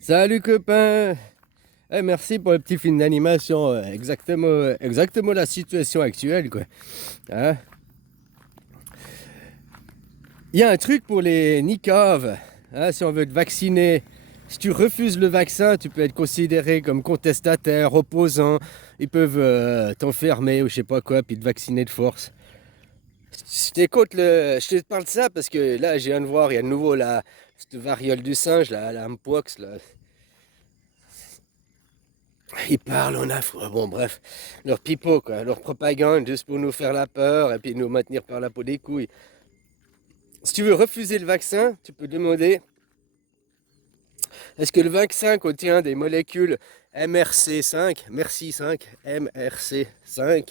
Salut copain! Merci pour le petit film d'animation. Exactement la situation actuelle, quoi. Hein? Il y a un truc pour les niqabs. Hein, si on veut te vacciner, si tu refuses le vaccin, tu peux être considéré comme contestataire, opposant. Ils peuvent t'enfermer ou je sais pas quoi, puis te vacciner de force. Je te parle de ça parce que là, je viens de voir, il y a de nouveau cette variole du singe, la mpox, là. Ils parlent en afro. Bon, bref, leur pipeau, quoi, leur propagande, juste pour nous faire la peur et puis nous maintenir par la peau des couilles. Si tu veux refuser le vaccin, tu peux demander est-ce que le vaccin contient des molécules MRC5, MRC5, MRC5.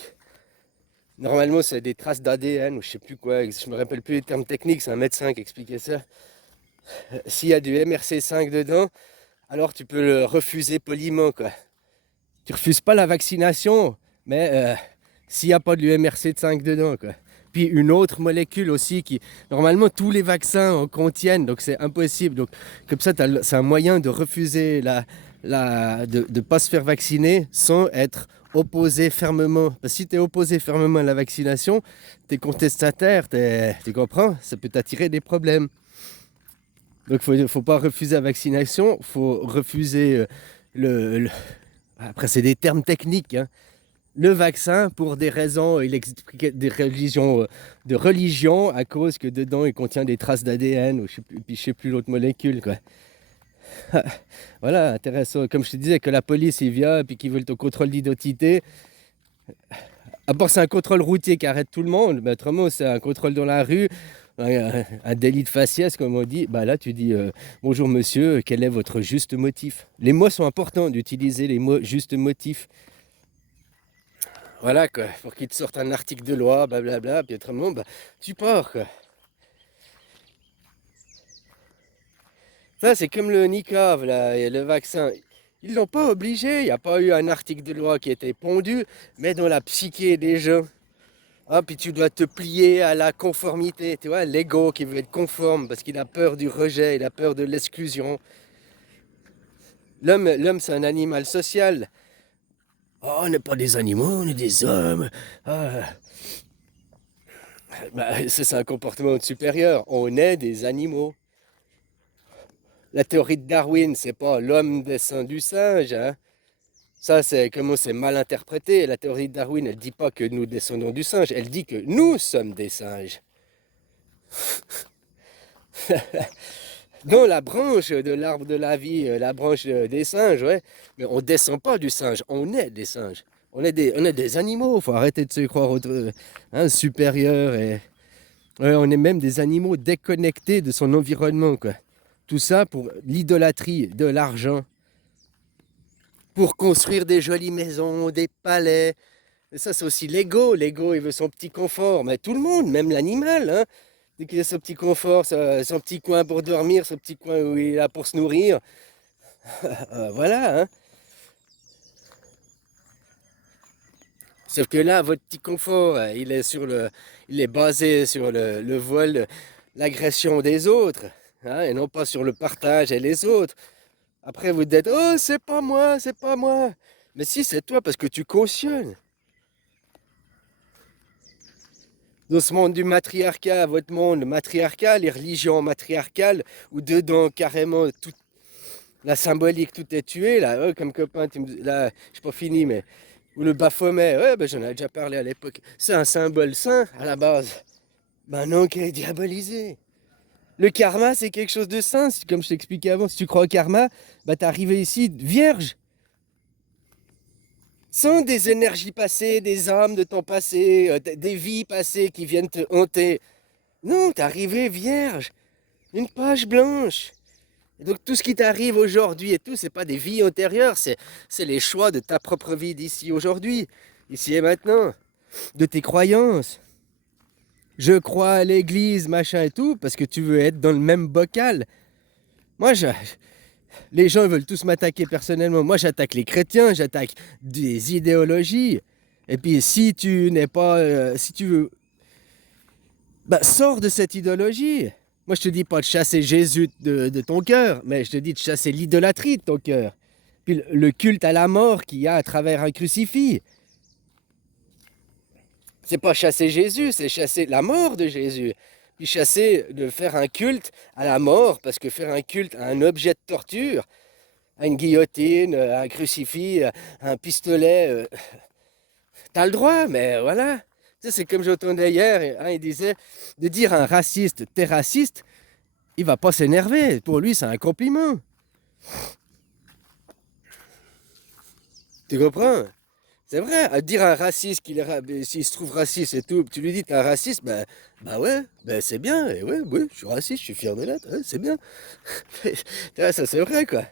Normalement, c'est des traces d'ADN ou je sais plus quoi, je me rappelle plus les termes techniques, c'est un médecin qui expliquait ça. S'il y a du MRC5 dedans, alors tu peux le refuser poliment, quoi. Tu refuses pas la vaccination, mais s'il n'y a pas de l'UMRC5 dedans, quoi. Puis une autre molécule aussi qui, normalement, tous les vaccins en contiennent, donc c'est impossible. Donc, comme ça, c'est un moyen de refuser de ne pas se faire vacciner sans être opposé fermement. Parce que si tu es opposé fermement à la vaccination, tu es contestataire, tu comprends? Ça peut t'attirer des problèmes. Donc, il ne faut pas refuser la vaccination, il faut refuser le, après, c'est des termes techniques, hein. Le vaccin, pour des raisons, il expliquait de religion, à cause que dedans, il contient des traces d'ADN, ou je sais plus l'autre molécule, quoi. Voilà, intéressant. Comme je te disais, que la police, il vient, et puis qu'ils veulent ton contrôle d'identité. À part, c'est un contrôle routier qui arrête tout le monde, mais autrement, c'est un contrôle dans la rue, un délit de faciès, comme on dit. Bah là, tu dis bonjour monsieur, quel est votre juste motif? Les mots sont importants d'utiliser les mots juste motif. Voilà quoi, pour qu'ils te sortent un article de loi, blablabla, puis autrement, bah, tu pars quoi. Ça, c'est comme le niqab, là, et le vaccin. Ils l'ont pas obligé, il n'y a pas eu un article de loi qui était pondu, mais dans la psyché des gens. Ah, puis tu dois te plier à la conformité, tu vois, l'ego qui veut être conforme parce qu'il a peur du rejet, il a peur de l'exclusion. L'homme, c'est un animal social. Oh, on n'est pas des animaux, on est des hommes. Ah. Bah, c'est un comportement supérieur. On est des animaux. La théorie de Darwin, c'est pas l'homme descend du singe, hein. Ça, c'est comment c'est mal interprété. La théorie de Darwin, elle dit pas que nous descendons du singe, elle dit que nous sommes des singes. Dans la branche de l'arbre de la vie, la branche des singes, ouais. Mais on descend pas du singe, on est des singes. On est des animaux, faut arrêter de se croire supérieur. Ouais, on est même des animaux déconnectés de son environnement, quoi. Tout ça pour l'idolâtrie de l'argent, pour construire des jolies maisons, des palais. Et ça, c'est aussi l'ego. L'ego, il veut son petit confort. Mais tout le monde, même l'animal, hein. Dès qu'il a son petit confort, son petit coin pour dormir, son petit coin où il est là pour se nourrir. Voilà, hein. Sauf que là, votre petit confort, il est basé sur le vol, l'agression des autres, hein, et non pas sur le partage et les autres. Après, vous dites, oh, c'est pas moi, c'est pas moi. Mais si, c'est toi parce que tu cautionnes. Dans ce monde du matriarcat, votre monde matriarcal, les religions matriarcales, où dedans, carrément, toute la symbolique, tout est tué, là, comme copain, là, je suis pas fini, mais. Ou le Baphomet, ouais, ben, j'en ai déjà parlé à l'époque. C'est un symbole saint, à la base. Ben non, qui est diabolisé. Le karma, c'est quelque chose de saint, comme je t'expliquais avant. Si tu crois au karma, ben t'es arrivé ici vierge. Sans des énergies passées, des âmes de temps passé, des vies passées qui viennent te hanter. Non, t'es arrivé vierge. Une page blanche. Et donc tout ce qui t'arrive aujourd'hui et tout, c'est pas des vies antérieures, c'est les choix de ta propre vie d'ici aujourd'hui, ici et maintenant, de tes croyances. Je crois à l'église, machin et tout, parce que tu veux être dans le même bocal. Moi, les gens veulent tous m'attaquer personnellement. Moi, j'attaque les chrétiens, j'attaque des idéologies. Et puis, si tu n'es pas, si tu veux, bah, sors de cette idéologie. Moi, je te dis pas de chasser Jésus de ton cœur, mais je te dis de chasser l'idolâtrie de ton cœur. Puis le culte à la mort qu'il y a à travers un crucifix. C'est pas chasser Jésus, c'est chasser la mort de Jésus. Puis chasser de faire un culte à la mort, parce que faire un culte à un objet de torture, à une guillotine, à un crucifix, à un pistolet, t'as le droit, mais voilà. Tu sais, c'est comme j'entendais hier, hein, il disait de dire à un raciste, t'es raciste, il va pas s'énerver. Pour lui, c'est un compliment. Tu comprends? C'est vrai, à dire à un raciste s'il se trouve raciste et tout, tu lui dis t'es un raciste, bah ouais, ben c'est bien, et ouais, ouais, je suis raciste, je suis fier de l'être, ouais, c'est bien. Tu vois, ça c'est vrai quoi.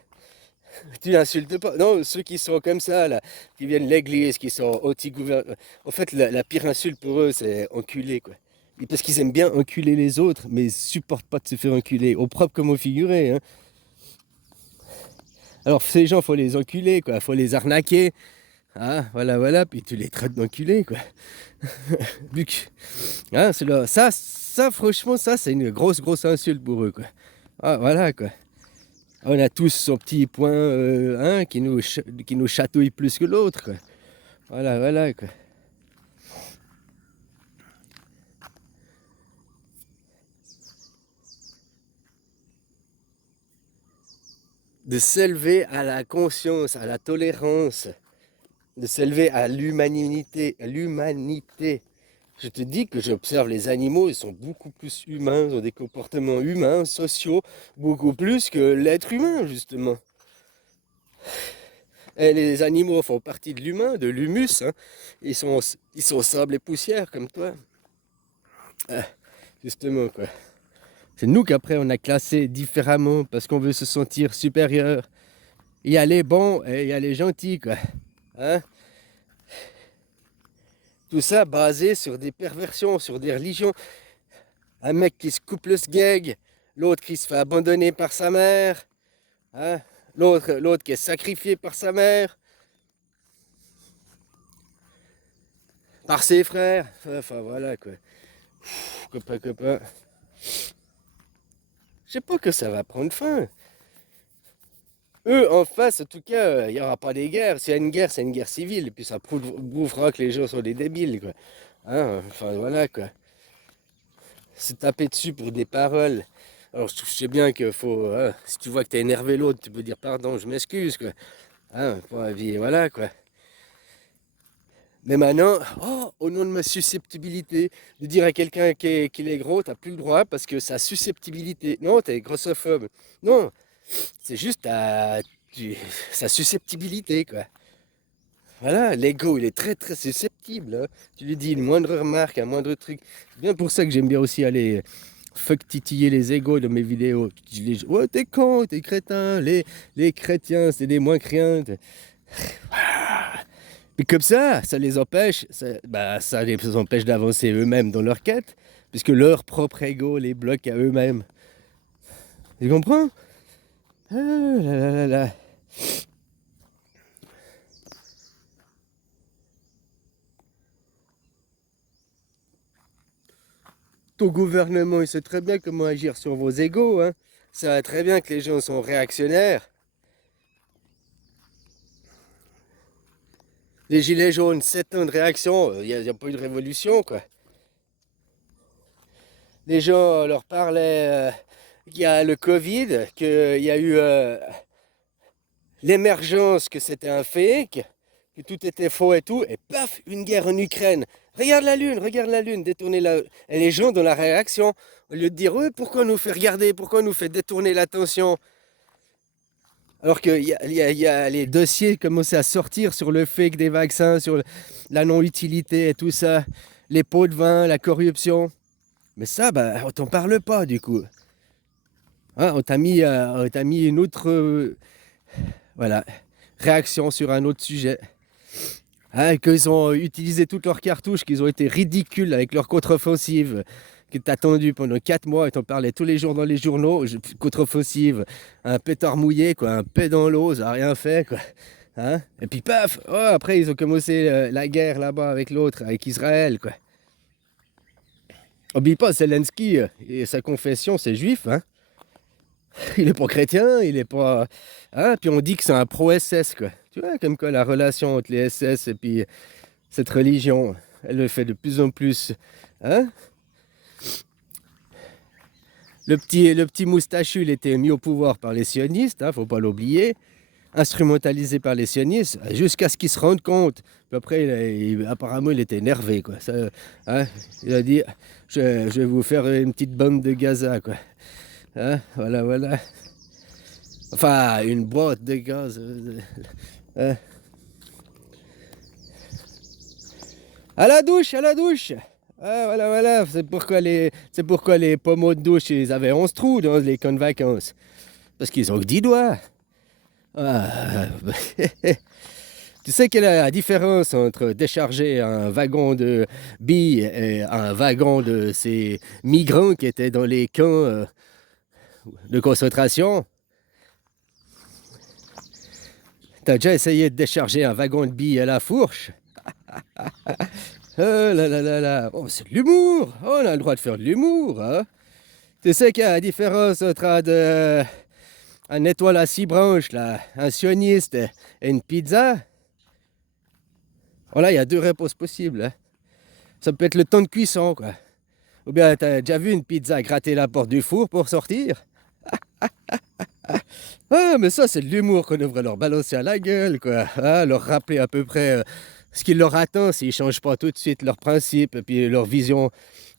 Tu n'insultes pas. Non, ceux qui sont comme ça, là, qui viennent de l'église, qui sont anti-gouvernement. En fait, la pire insulte pour eux, c'est enculer quoi. Et parce qu'ils aiment bien enculer les autres, mais ils supportent pas de se faire enculer, au propre comme au figuré. Hein. Alors ces gens, faut les enculer, quoi, faut les arnaquer. Ah, voilà, voilà, puis tu les traites d'enculés, quoi. Buc. Hein, ça, franchement, ça, c'est une grosse, grosse insulte pour eux, quoi. Ah, voilà, quoi. On a tous son petit point hein, qui nous chatouille plus que l'autre, quoi. Voilà, voilà, quoi. De s'élever à la conscience, à la tolérance, de s'élever à l'humanité, Je te dis que j'observe les animaux, ils sont beaucoup plus humains, ils ont des comportements humains, sociaux, beaucoup plus que l'être humain, justement. Et les animaux font partie de l'humain, de l'humus, hein. Ils sont sable et poussière, comme toi. Ah, justement, quoi. C'est nous qu'après on a classé différemment parce qu'on veut se sentir supérieur. Il y a les bons et il y a les gentils, quoi. Hein? Tout ça basé sur des perversions, sur des religions. Un mec qui se coupe le sgeg, l'autre qui se fait abandonner par sa mère, hein? L'autre qui est sacrifié par sa mère, par ses frères. Enfin voilà quoi. Copain, copain. Je sais pas que ça va prendre fin. Eux, en face, en tout cas, il n'y aura pas des guerres. S'il y a une guerre, c'est une guerre civile. Et puis ça prouvera que les gens sont des débiles, quoi. Hein, enfin, voilà, quoi. Se taper dessus pour des paroles. Alors, je sais bien qu'il faut... hein, si tu vois que t'as énervé l'autre, tu peux dire pardon, je m'excuse, quoi. Hein, voilà, quoi. Mais maintenant, oh, au nom de ma susceptibilité, de dire à quelqu'un qu'il est gros, t'as plus le droit parce que sa susceptibilité. Non, t'es grossophobe. Non, c'est juste sa susceptibilité, quoi. Voilà, l'ego, il est très très susceptible. Hein. Tu lui dis une moindre remarque, un moindre truc. C'est bien pour ça que j'aime bien aussi aller fuck titiller les égos de mes vidéos. Je dis, ouais, t'es con, t'es crétin, les chrétiens, c'est des moins créins. Et comme ça les empêche, ça les empêche d'avancer eux-mêmes dans leur quête, puisque leur propre ego les bloque à eux-mêmes. Tu comprends? Ah là là là là. Ton gouvernement, il sait très bien comment agir sur vos égos. Hein. Ça va très bien que les gens sont réactionnaires. Les gilets jaunes, 7 ans de réaction, il n'y a pas eu de révolution, quoi. Les gens leur parlaient qu'il y a le Covid, qu'il y a eu l'émergence, que c'était un fake, que tout était faux et tout, et paf, une guerre en Ukraine. Regarde la lune, détourner la... Et les gens dans la réaction, au lieu de dire, ouais, pourquoi nous fait regarder, pourquoi nous fait détourner l'attention, alors qu'il y a les dossiers qui commençaient à sortir sur le fake des vaccins, sur la non-utilité et tout ça, les pots de vin, la corruption. Mais ça, bah, on t'en parle pas du coup. Hein, on t'a mis une autre voilà, réaction sur un autre sujet. Hein, qu'ils ont utilisé toutes leurs cartouches, qu'ils ont été ridicules avec leur contre-offensive, qui t'a attendu pendant 4 mois et t'en parlais tous les jours dans les journaux. Contre-offensive, un pétard mouillé, quoi, un pet dans l'eau, ça n'a rien fait. Quoi. Hein, et puis paf, oh, après ils ont commencé la guerre là-bas avec l'autre, avec Israël. Quoi. Oublie pas, Zelensky, et sa confession, c'est juif, hein. Il est pas chrétien, il est pas... Hein, puis on dit que c'est un pro-SS, quoi. Tu vois, comme quoi la relation entre les SS et puis cette religion, elle le fait de plus en plus. Hein. Le petit moustachu, il était mis au pouvoir par les sionistes, hein, faut pas l'oublier. Instrumentalisé par les sionistes, jusqu'à ce qu'ils se rendent compte. Puis après, apparemment, il était énervé, quoi. Ça, hein, il a dit, je vais vous faire une petite bombe de Gaza, quoi. Hein, voilà, voilà. Enfin, une boîte de gaz. Hein. À la douche, à la douche. Ah, voilà, voilà. C'est pourquoi les pommeaux de douche, ils avaient 11 trous dans les camps de vacances. Parce qu'ils ont que 10 doigts. Ah. Tu sais quelle est la différence entre décharger un wagon de billes et un wagon de ces migrants qui étaient dans les camps de concentration? T'as déjà essayé de décharger un wagon de billes à la fourche? Oh là là là là, oh, c'est de l'humour, oh, on a le droit de faire de l'humour, hein? Tu sais qu'il y a la différence entre un étoile à 6 branches, là, un sioniste et une pizza? Voilà, il y a deux réponses possibles, hein. Ça peut être le temps de cuisson, quoi. Ou bien, t'as déjà vu une pizza gratter la porte du four pour sortir? Ah, mais ça, c'est de l'humour qu'on devrait leur balancer à la gueule, quoi. Ah, leur rappeler à peu près ce qui leur attend s'ils ne changent pas tout de suite leurs principes et puis leur vision.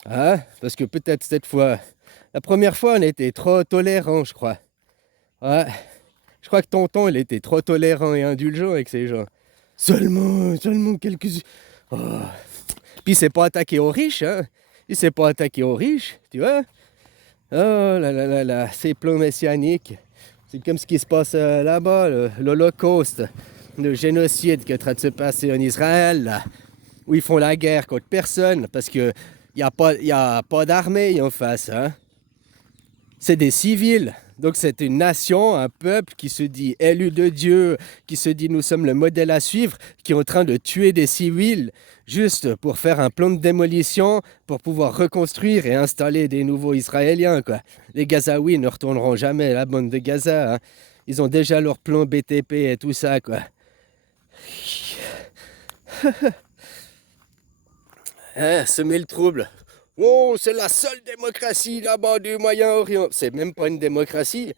Hein? Parce que peut-être cette fois, la première fois, on était trop tolérants, je crois. Ouais. Je crois que tonton, il était trop tolérant et indulgent avec ces gens. Seulement quelques... Oh. Puis il s'est pas attaqué aux riches, hein. Il s'est pas attaqué aux riches, tu vois. Oh là là là là, ces plans messianiques. C'est comme ce qui se passe là-bas, l'Holocauste, le génocide qui est en train de se passer en Israël, là, où ils font la guerre contre personne, parce qu'il n'y a pas d'armée en face. Hein. C'est des civils. Donc c'est une nation, un peuple qui se dit élu de Dieu, qui se dit nous sommes le modèle à suivre, qui est en train de tuer des civils juste pour faire un plan de démolition, pour pouvoir reconstruire et installer des nouveaux Israéliens, quoi. Les Gazaouis ne retourneront jamais à la bande de Gaza. Hein. Ils ont déjà leur plan BTP et tout ça, quoi. Hein, semer le trouble. Oh, c'est la seule démocratie là-bas du Moyen-Orient. C'est même pas une démocratie.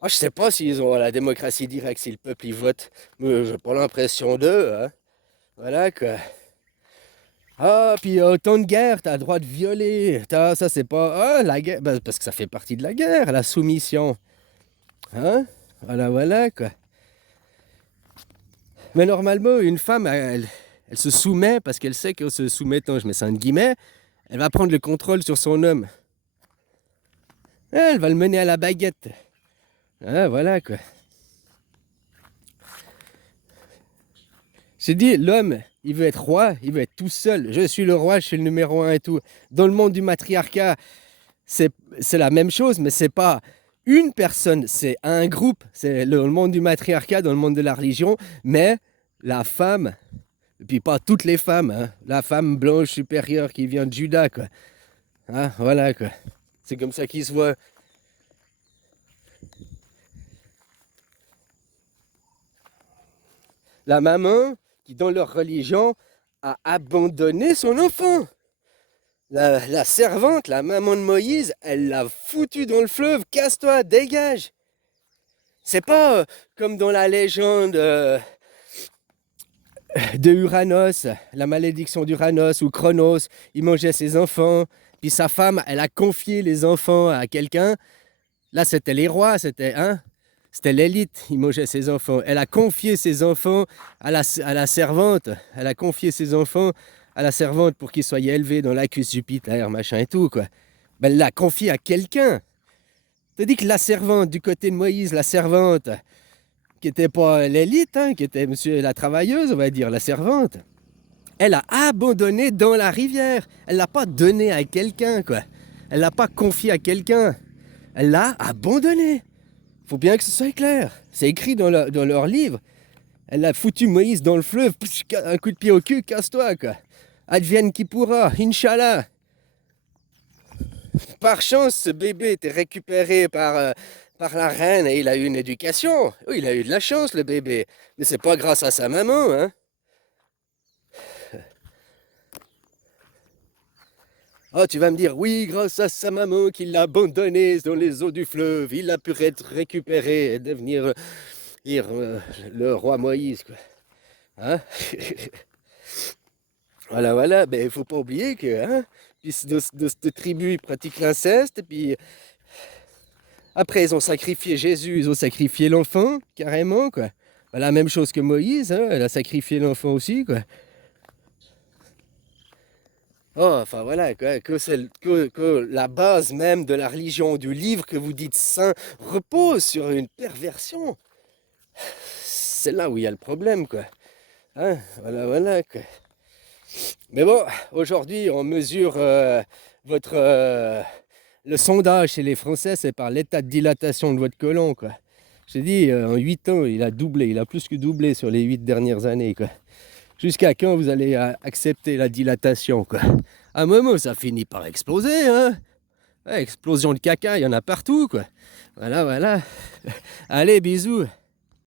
Ah, je sais pas s'ils ont la démocratie directe, si le peuple y vote. Mais j'ai pas l'impression d'eux. Hein. Voilà quoi. Ah, puis autant de guerre, t'as le droit de violer. Ça, c'est pas. Ah, la guerre. Ben, parce que ça fait partie de la guerre, la soumission. Hein? Voilà, voilà quoi. Mais normalement, une femme, elle se soumet parce qu'elle sait qu'en se soumettant, je mets ça en guillemets, elle va prendre le contrôle sur son homme. Elle va le mener à la baguette. Ah, voilà quoi. J'ai dit, l'homme, il veut être roi, il veut être tout seul. Je suis le roi, je suis le numéro un et tout. Dans le monde du matriarcat, c'est la même chose, mais c'est pas une personne, c'est un groupe. C'est le monde du matriarcat, dans le monde de la religion, mais la femme, et puis pas toutes les femmes, hein, la femme blanche supérieure qui vient de Juda, quoi. Hein, voilà, quoi. C'est comme ça qu'ils se voient. La maman qui, dans leur religion, a abandonné son enfant. La servante, la maman de Moïse, elle l'a foutu dans le fleuve. Casse-toi, dégage. C'est pas comme dans la légende de Uranos, la malédiction d'Uranos, où Chronos, il mangeait ses enfants, puis sa femme, elle a confié les enfants à quelqu'un. Là, c'était les rois, c'était l'élite, il mangeait ses enfants. Elle a confié ses enfants à la servante. Elle a confié ses enfants à la servante pour qu'ils soient élevés dans l'accus Jupiter, machin et tout, quoi. Ben, elle l'a confié à quelqu'un. T'as dit que la servante, du côté de Moïse, la servante, qui n'était pas l'élite, qui était monsieur la travailleuse, on va dire, la servante, elle a abandonné dans la rivière. Elle l'a pas donné à quelqu'un, quoi. Elle l'a pas confié à quelqu'un. Elle l'a abandonné. Faut bien que ce soit clair. C'est écrit dans leur livre. Elle a foutu Moïse dans le fleuve. Un coup de pied au cul, casse-toi, quoi. Advienne qui pourra, Inch'Allah. par chance, ce bébé était récupéré par la reine et il a eu une éducation. Oui, il a eu de la chance, le bébé. Mais c'est pas grâce à sa maman, hein. Ah, tu vas me dire, oui, grâce à sa maman qui l'a abandonné dans les eaux du fleuve, il a pu être récupéré et devenir le roi Moïse, quoi. Hein? Voilà, voilà, ben il faut pas oublier que hein, puis de cette tribu, ils pratiquent l'inceste, et puis après ils ont sacrifié Jésus, ils ont sacrifié l'enfant, carrément, quoi. Ben, la même chose que Moïse, hein, elle a sacrifié l'enfant aussi, quoi. Oh, enfin voilà, quoi, que la base même de la religion, du livre que vous dites saint, repose sur une perversion. C'est là où il y a le problème, quoi. Hein, voilà, voilà, quoi. Mais bon, aujourd'hui, on mesure votre, le sondage chez les Français, c'est par l'état de dilatation de votre côlon, quoi. J'ai dit, en 8 ans, il a doublé, il a plus que doublé sur les 8 dernières années, quoi. Jusqu'à quand vous allez accepter la dilatation, quoi? À un moment, ça finit par exploser, hein? Ouais, explosion de caca, il y en a partout, quoi. Voilà, voilà. Allez, bisous.